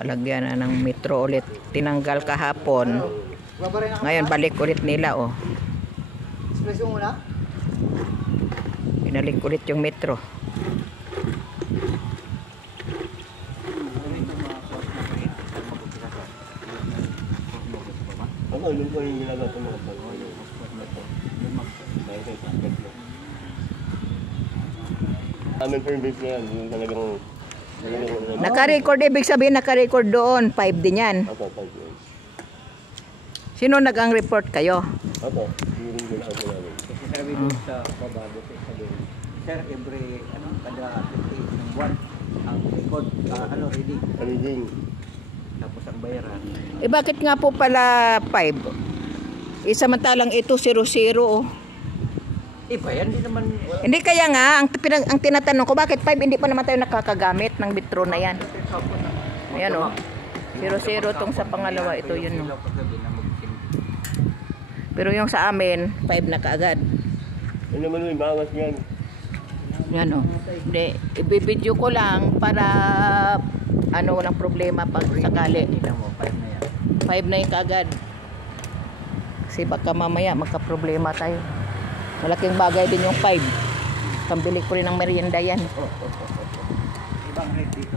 Palagyan na ng metro ulit. Tinanggal kahapon. Ngayon balik ulit nila oh. Espresso muna? Binalik ulit yung metro. Ano, yung ko yung ginagawa sa mga pag amin service na yan, yung talagang Naka-record, ibig sabihin naka-record doon. 5 din yan. Opo, 5 years. Sino nag-ang report kayo? Opo, yung rin ako namin. Kasi sabi doon sa babado, sabi, sir, every, kada 58 ng buwan, ang record, reading. Reading. Tapos ang bayaran. Eh bakit nga po pala 5? Samantalang ito 0-0 oh. Iba yan, hindi naman. Hindi kaya nga, ang tinatanong ko, bakit 5 hindi pa naman tayo nakakagamit ng metro na yan? Ayan o. 0-0 tong sa pangalawa, ito yun o. Pero yung sa amin, 5 na kaagad. Yun naman may bawas yan. Yan o. Hindi, ibibidyo ko lang para walang problema pag sakali. 5 na yung kaagad. Kasi baka mamaya magka-problema tayo. Malaking bagay din yung 5. Pambili ko rin ng merienda yan. Ibang rate dito.